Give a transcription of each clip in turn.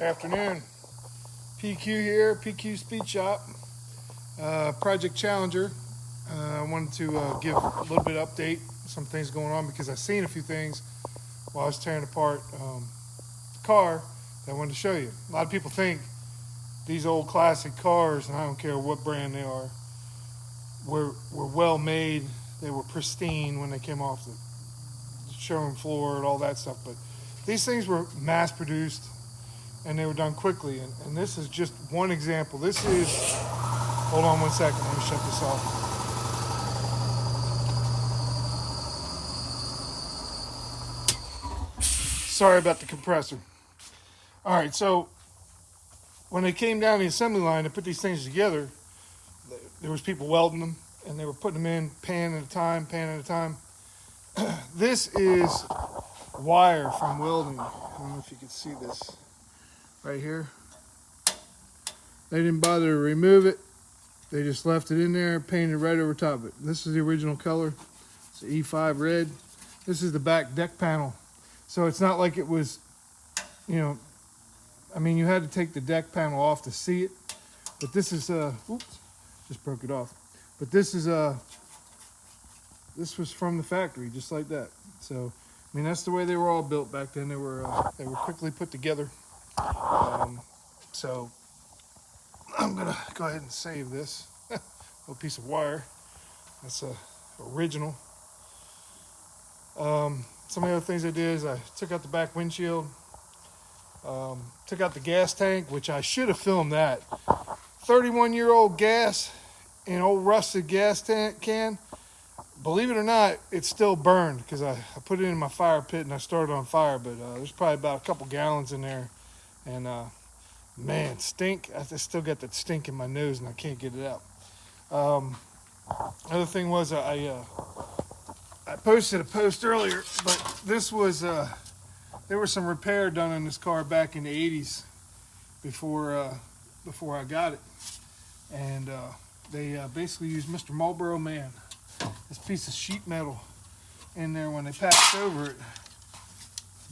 Good afternoon. PQ here, PQ Speed Shop, Project Challenger. I wanted to give a little bit of update, some things going on because I've seen a few things while I was tearing apart the car that I wanted to show you. A lot of people think these old classic cars, and I don't care what brand they are, were well made. They were pristine when they came off the showroom floor and all that stuff, but these things were mass produced and they were done quickly, and this is just one example. This is, hold on one second, let me shut this off. Sorry about the compressor. All right, so when they came down the assembly line to put these things together, there was people welding them, and they were putting them in pan at a time. This is wire from welding. I don't know if you can see this right here. They didn't bother to remove it. They just left it in there, painted right over top of it. This is the original color. It's an E5 red. This is the back deck panel. So it's not like it was, you had to take the deck panel off to see it. But this is, oops, just broke it off. But this is, this was from the factory, just like that. So, that's the way they were all built back then. They were quickly put together. So I'm gonna go ahead and save this little piece of wire. That's original. Some of the other things I did is I took out the back windshield, took out the gas tank, which I should have filmed that. 31-year-old gas in an old rusted gas can. Believe it or not, it's still burned because I put it in my fire pit and I started on fire, but there's probably about a couple gallons in there. And man, stink. I still got that stink in my nose and I can't get it out. Other thing was I posted a post earlier, but this was, there was some repair done on this car back in the 80s before I got it. And they basically used Mr. Marlboro Man, this piece of sheet metal in there when they passed over it,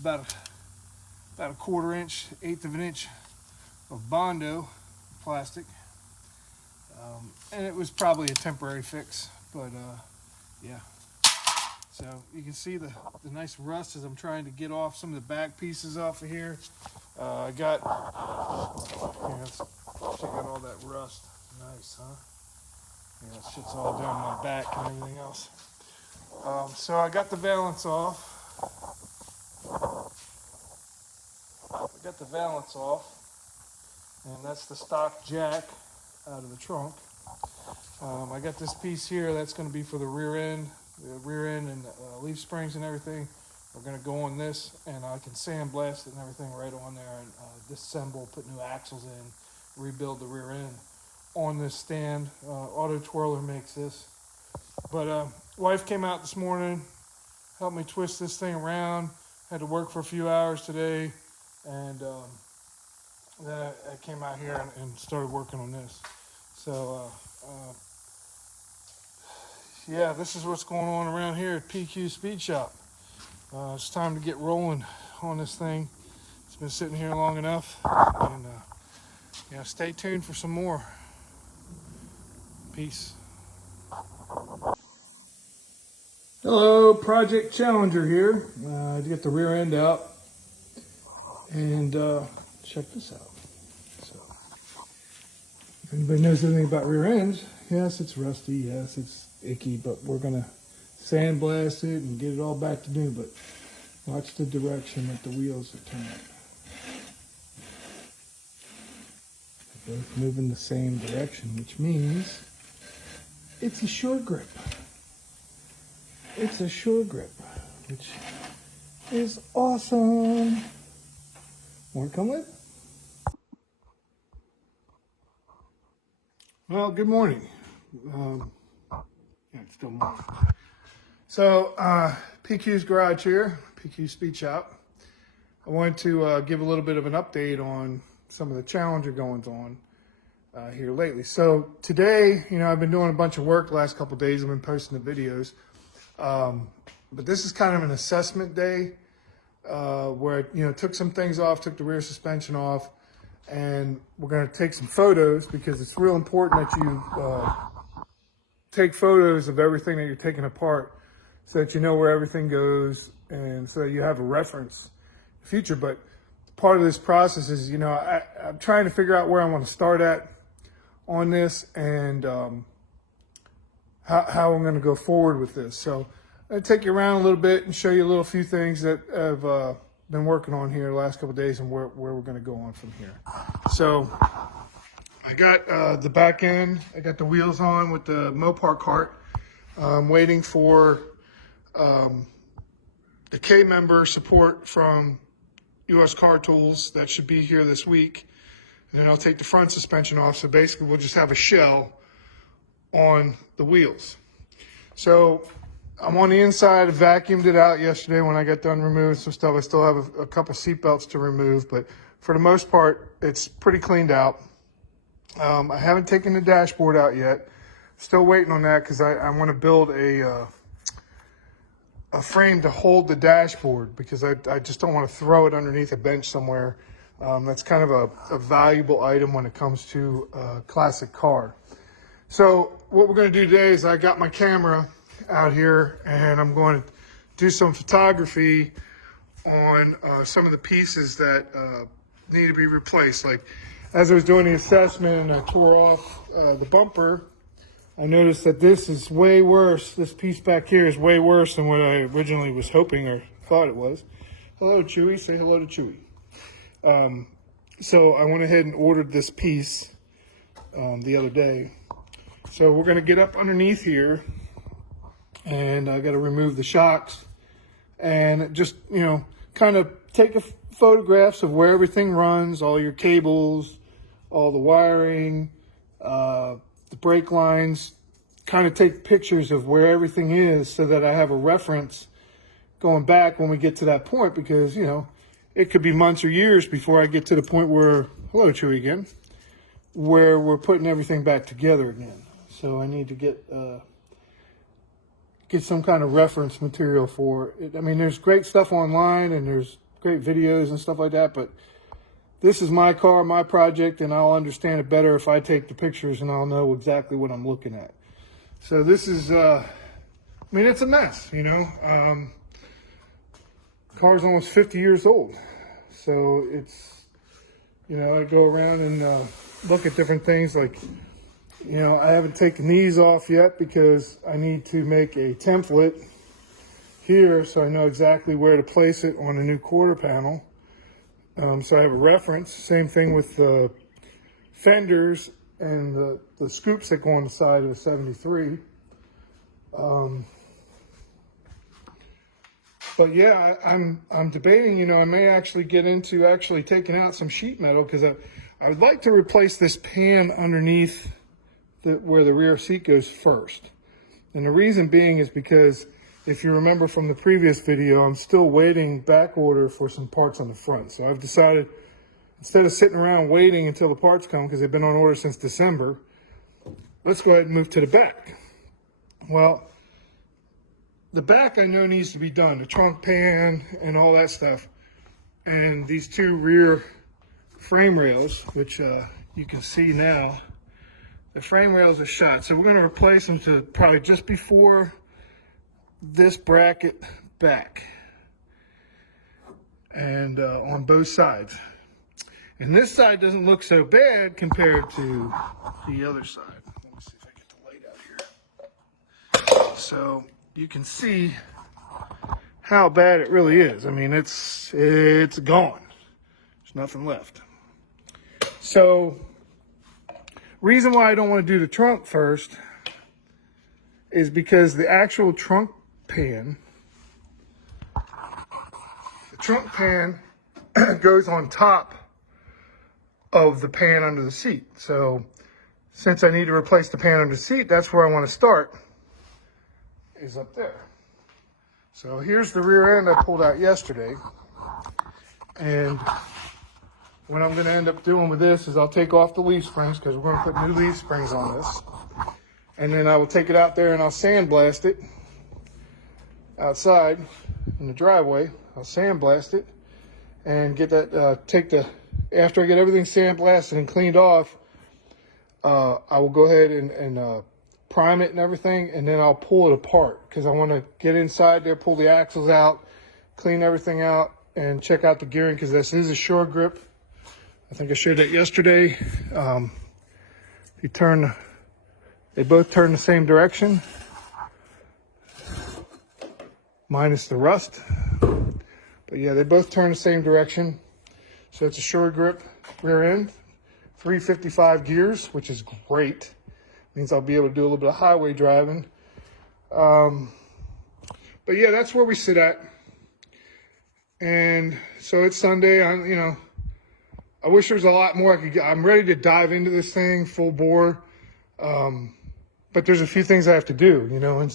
about a quarter inch, eighth of an inch of Bondo plastic, and it was probably a temporary fix, but yeah. So you can see the nice rust as I'm trying to get off some of the back pieces off of here. I got, let's check out all that rust. Nice, huh? Yeah, that shit's all down my back and everything else. So I got the valance off. And that's the stock jack out of the trunk. I got this piece here that's going to be for the rear end. The rear end and leaf springs and everything are going to go on this, and I can sandblast it and everything right on there and disassemble, put new axles in, rebuild the rear end on this stand. Auto Twirler makes this. But wife came out this morning, helped me twist this thing around. Had to work for a few hours today, and then I came out here and started working on this. So yeah, this is what's going on around here at PQ Speed Shop. It's time to get rolling on this thing. It's been sitting here long enough, and stay tuned for some more. Peace. Hello, Project Challenger here. To get the rear end out, and check this out. So, if anybody knows anything about rear ends, yes, it's rusty, yes, it's icky, but we're gonna sandblast it and get it all back to new. But watch the direction that the wheels are turning. They're both moving the same direction, which means it's a short grip. It's a short grip, which is awesome. Want to come with? Well, good morning. Yeah, it's still morning. So, PQ's garage here, PQ Speed Shop. I wanted to give a little bit of an update on some of the Challenger goings on here lately. So today, I've been doing a bunch of work the last couple of days. I've been posting the videos. But this is kind of an assessment day where I took some things off, took the rear suspension off, and we're going to take some photos because it's real important that you take photos of everything that you're taking apart so that you know where everything goes and so that you have a reference in the future. But part of this process is, you know, I'm trying to figure out where I want to start at on this and how I'm going to go forward with this. So I'll take you around a little bit and show you a little few things that I've been working on here the last couple of days and where we're going to go on from here. So I got the back end, I got the wheels on with the Mopar cart. I'm waiting for the K-member support from US Car Tools. That should be here this week. And then I'll take the front suspension off. So basically we'll just have a shell on the wheels. So I'm on the inside, vacuumed it out yesterday when I got done removing some stuff. I still have a couple seat belts to remove, but for the most part, it's pretty cleaned out. I haven't taken the dashboard out yet. Still waiting on that because I want to build a frame to hold the dashboard because I just don't want to throw it underneath a bench somewhere. That's kind of a valuable item when it comes to a classic car. So what we're going to do today is I got my camera out here and I'm going to do some photography on some of the pieces that need to be replaced. Like as I was doing the assessment and I tore off the bumper, I noticed that this is way worse. This piece back here is way worse than what I originally was hoping or thought it was. Hello, Chewy. Say hello to Chewy. So I went ahead and ordered this piece the other day. So we're going to get up underneath here and I got to remove the shocks and just, you know, kind of take photographs of where everything runs, all your cables, all the wiring, the brake lines, kind of take pictures of where everything is so that I have a reference going back when we get to that point, because, you know, it could be months or years before I get to the point where, hello Chewy again, where we're putting everything back together again. So I need to get some kind of reference material for it. I mean, there's great stuff online and there's great videos and stuff like that, but this is my car, my project, and I'll understand it better if I take the pictures and I'll know exactly what I'm looking at. So this is, I mean, it's a mess, you know. Car's almost 50 years old. So it's, you know, I go around and look at different things like, you know, I haven't taken these off yet because I need to make a template here so I know exactly where to place it on a new quarter panel. So I have a reference. Same thing with the fenders and the scoops that go on the side of the 73. But yeah, I'm debating, you know, I may actually get into actually taking out some sheet metal because I would like to replace this pan underneath where the rear seat goes first. And the reason being is because if you remember from the previous video, I'm still waiting back order for some parts on the front. So I've decided instead of sitting around waiting until the parts come because they've been on order since December, let's go ahead and move to the back. Well, the back I know needs to be done, the trunk pan and all that stuff. And these two rear frame rails, which you can see now, the frame rails are shot. So we're going to replace them to probably just before this bracket back. And on both sides. And this side doesn't look so bad compared to the other side. Let me see if I get the light out here. So you can see how bad it really is. I mean, it's gone. There's nothing left. So reason why I don't want to do the trunk first is because the actual trunk pan, goes on top of the pan under the seat. So since I need to replace the pan under the seat, that's where I want to start, is up there. So here's the rear end I pulled out yesterday. And what I'm going to end up doing with this is I'll take off the leaf springs because we're going to put new leaf springs on this. And then I will take it out there and I'll sandblast it outside in the driveway. I'll sandblast it and get that, take the after I get everything sandblasted and cleaned off, I will go ahead and prime it and everything, and then I'll pull it apart because I want to get inside there, pull the axles out, clean everything out, and check out the gearing because this is a short grip. I think I showed that yesterday. They both turn the same direction, minus the rust. But yeah, they both turn the same direction. So it's a short grip rear end, 355 gears, which is great. Means I'll be able to do a little bit of highway driving. But yeah, that's where we sit at. And so it's Sunday. I wish there was a lot more I could get. I'm ready to dive into this thing full bore. But there's a few things I have to do, and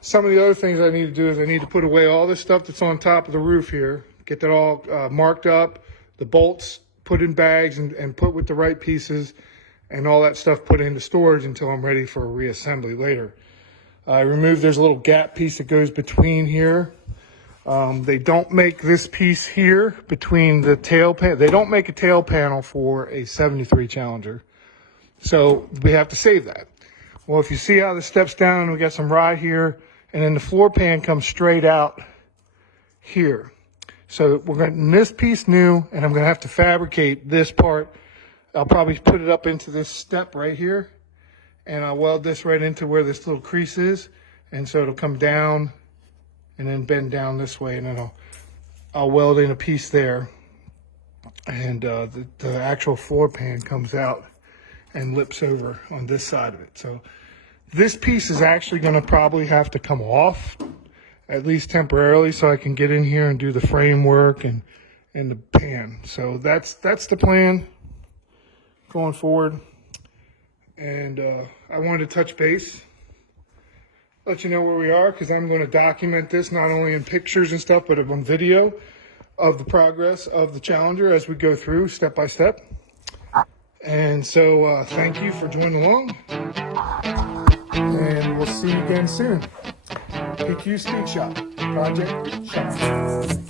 some of the other things I need to do is I need to put away all this stuff that's on top of the roof here, get that all marked up, the bolts put in bags and put with the right pieces, and all that stuff put into storage until I'm ready for a reassembly later. I removed, there's a little gap piece that goes between here. They don't make this piece here between the tail panel. They don't make a tail panel for a 73 Challenger. So we have to save that. Well, if you see how the steps down, we got some ride here, and then the floor pan comes straight out here. So we're getting this piece new, and I'm going to have to fabricate this part. I'll probably put it up into this step right here, and I'll weld this right into where this little crease is, and so it'll come down and then bend down this way, and then I'll weld in a piece there, and the actual floor pan comes out and lips over on this side of it. So this piece is actually going to probably have to come off, at least temporarily, so I can get in here and do the framework and the pan. So that's the plan going forward. And I wanted to touch base, let you know where we are, because I'm going to document this not only in pictures and stuff, but on video of the progress of the Challenger as we go through step by step. And so thank you for joining along, and we'll see you again soon. PQ Speak Shop, Project Shop.